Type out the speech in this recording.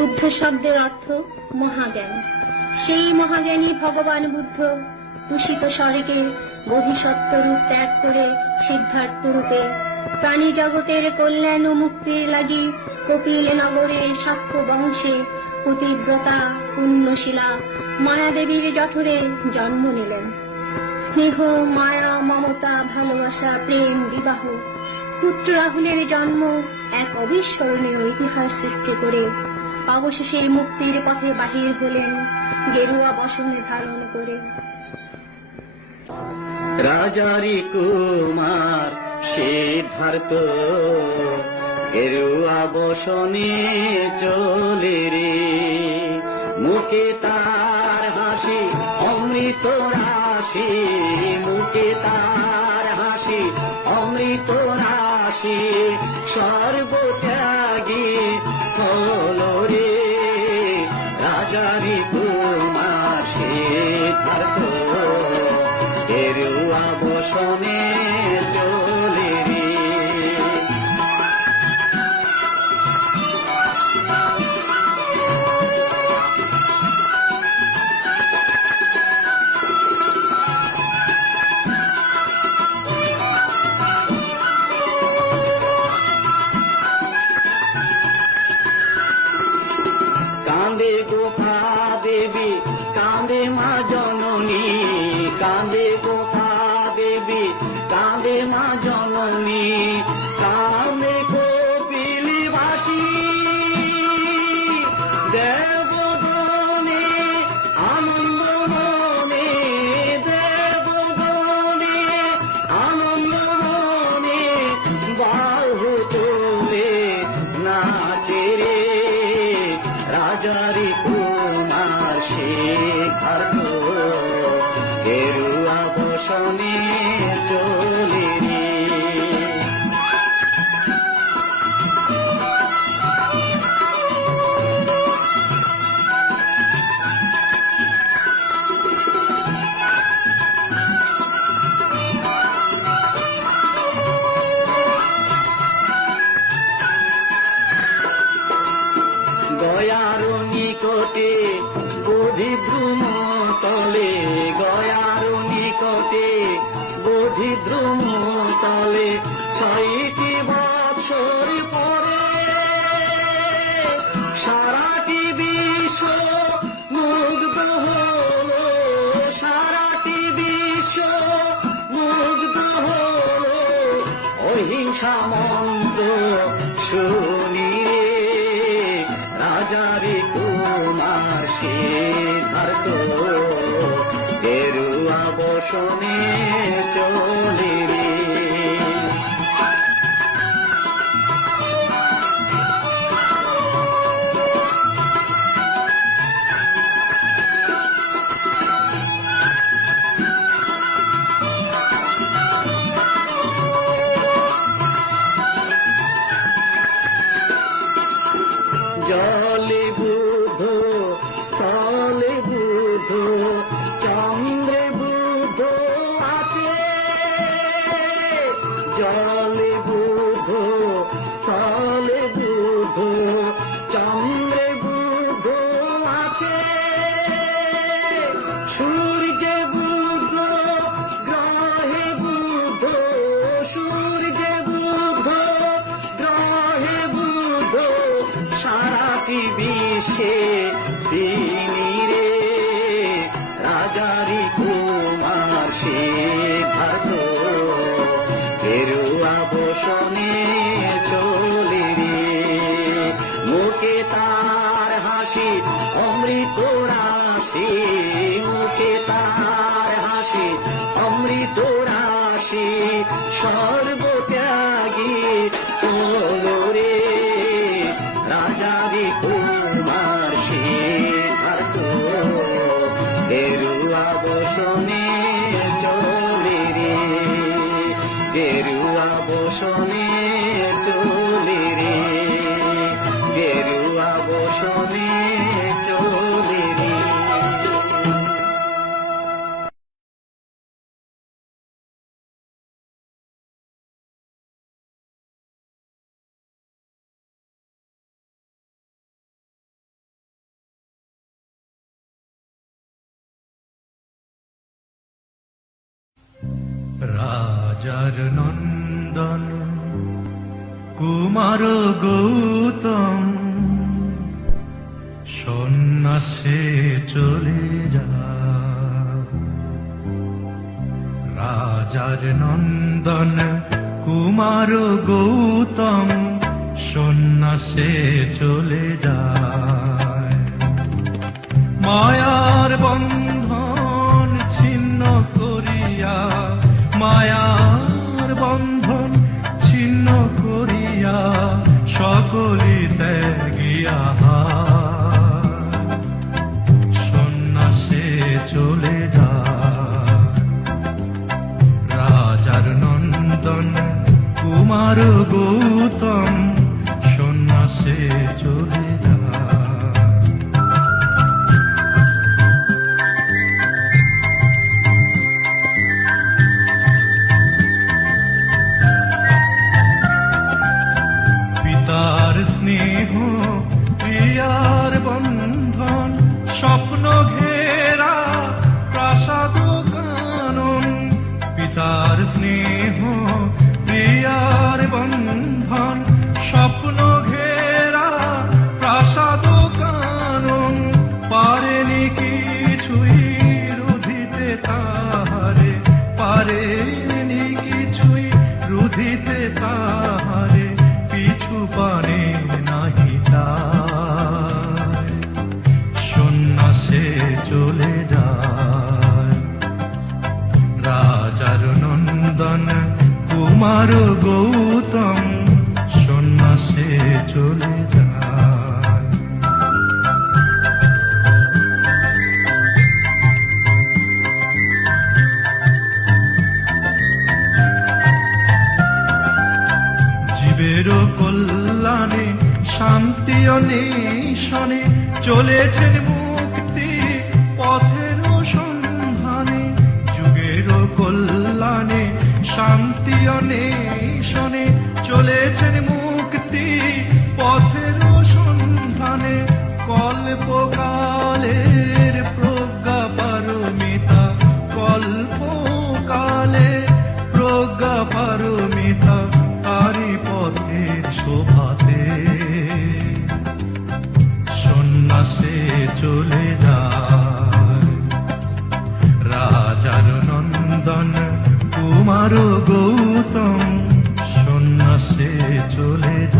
বুদ্ধ শব্দের অর্থ মহাজ্ঞান। সেই মহাজ্ঞানী ভগবান বুদ্ধ দূষিত স্বর্গে বোধিসত্ত্ব রূপ ত্যাগ করে সিদ্ধার্থ রূপে প্রাণী জগতের কল্যাণ ও মুক্তির লাগি কপিল নগরে সাক্ষ্য বংশে পতিব্রতা পুণ্যশীলা মায়াদেবীর জঠরে জন্ম নিলেন। স্নেহ, মায়া, মমতা, ভালোবাসা, প্রেম, বিবাহ, পুত্র রাহুলের জন্ম এক অবিস্মরণীয় ইতিহাস সৃষ্টি করে অবশেষে মুক্তির পথে বাহির হলেন গেরুয়া বসনে ধারণ করে। রাজারি কুমার সিদ্ধার্থ গেরুয়া বসনে চলে রে, মুখে তার হাসি অমৃত রাশি, মুখে তার হাসি অমৃত রাশি, সর্বত্যাগী হলো রে রাজারি কুমার সিদ্ধার্থ গেরুয়া বসনে চলে রে। কাঁদে গোপা দেবী, কাঁদে মা জননী, কাঁদে গোপা দেবী, কাঁদে মা জননী, কাঁদে কপিলবাসী দেবগণে আনন্দ মনে, দেবগণে আনন্দ মনে, বাহু তোলে নাচে রে রাজারি কুমার সিদ্ধার্থ গেরুয়া বসনে চলে রে। গয়ার নিকটে বোধিদ্রুম তলে, গয়ার নিকটে বোধিদ্রুম তলে ৬টি বছর পরে সারাটি বিশ্ব মুগ্ধ হলো, সারাটি বিশ্ব মুগ্ধ হলো, অহিংসা মন্ত্র শুনি রে রাজারি কুমার সিদ্ধার্থ গেরুয়া বসনে চলে রে। জলে বুদ্ধ, স্থলে বুদ্ধ, চন্দ্রে বুদ্ধ আছে, জলে বুদ্ধ, স্থলে বুদ্ধ, চন্দ্রে বুদ্ধ আছে, সূর্যে বুদ্ধ, গ্রহে বুদ্ধ, সূর্যে বুদ্ধ, গ্রহে বুদ্ধ, সারাটি বিশ্বে তিনি রে রাজারি কুমার সিদ্ধার্থ গেরুয়া বসনে চলে রে, মুখে তার হাসি অমৃত রাশি, মুখে তার হাসি অমৃত রাশি, সর্বত্যাগী হলো রে রাজারি কুমার সিদ্ধার্থ গেরুয়া বসনে চলে রে, গেরুয়া বসনে চলে রে, গেরুয়া বসনে চলে রে। রাজার নন্দন কুমার গৌতম সন্ন্যাসে চলে যা। রাজার নন্দন কুমার গৌতম সন্ন্যাসে চলে যায়। মায়ার বন্ধন ছিন্ন করিয়া, মায়ার বন্ধন ছিন্ন করিয়া সকলি ত্যাগিয়া সন্ন্যাসে চলে যায়। রাজার নন্দন কুমার গৌতম সন্ন্যাসে চলে যায়। পিতার স্নেহ প্রিয়ার বন্ধন স্বপ্ন ঘেরা প্রাসাদ কানন। পিতার স্নেহ প্রিয়ার বন্ধন স্বপ্ন ঘেরা প্রাসাদ কানন। পারেনি কিছুই রুধিতে তাহারে, পারেনি কিছুই রুধিতে তাহারে, পিছু পানে নাহি তার সন্ন্যাসে চলে যায়। রাজার নন্দন কুমার গৌতম সন্ন্যাসে চলে যায়। জীবের কল্যাণে শান্তি অন্বেষণে চলেছেন মুক্তি পথের সন্ধানে। যুগের কল্যাণে শান্তি অন্বেষণে চলেছেন মুক্তি পথের সন্ধানে। কল্পকালের প্রজ্ঞা পারমিতা, কল্পকালে প্রজ্ঞা পারমিতা তারি পথের শোভাতে সন্ন্যাসে চলে যায়। রাজার নন্দন কুমার গৌতম সন্ন্যাসে চলে যায়।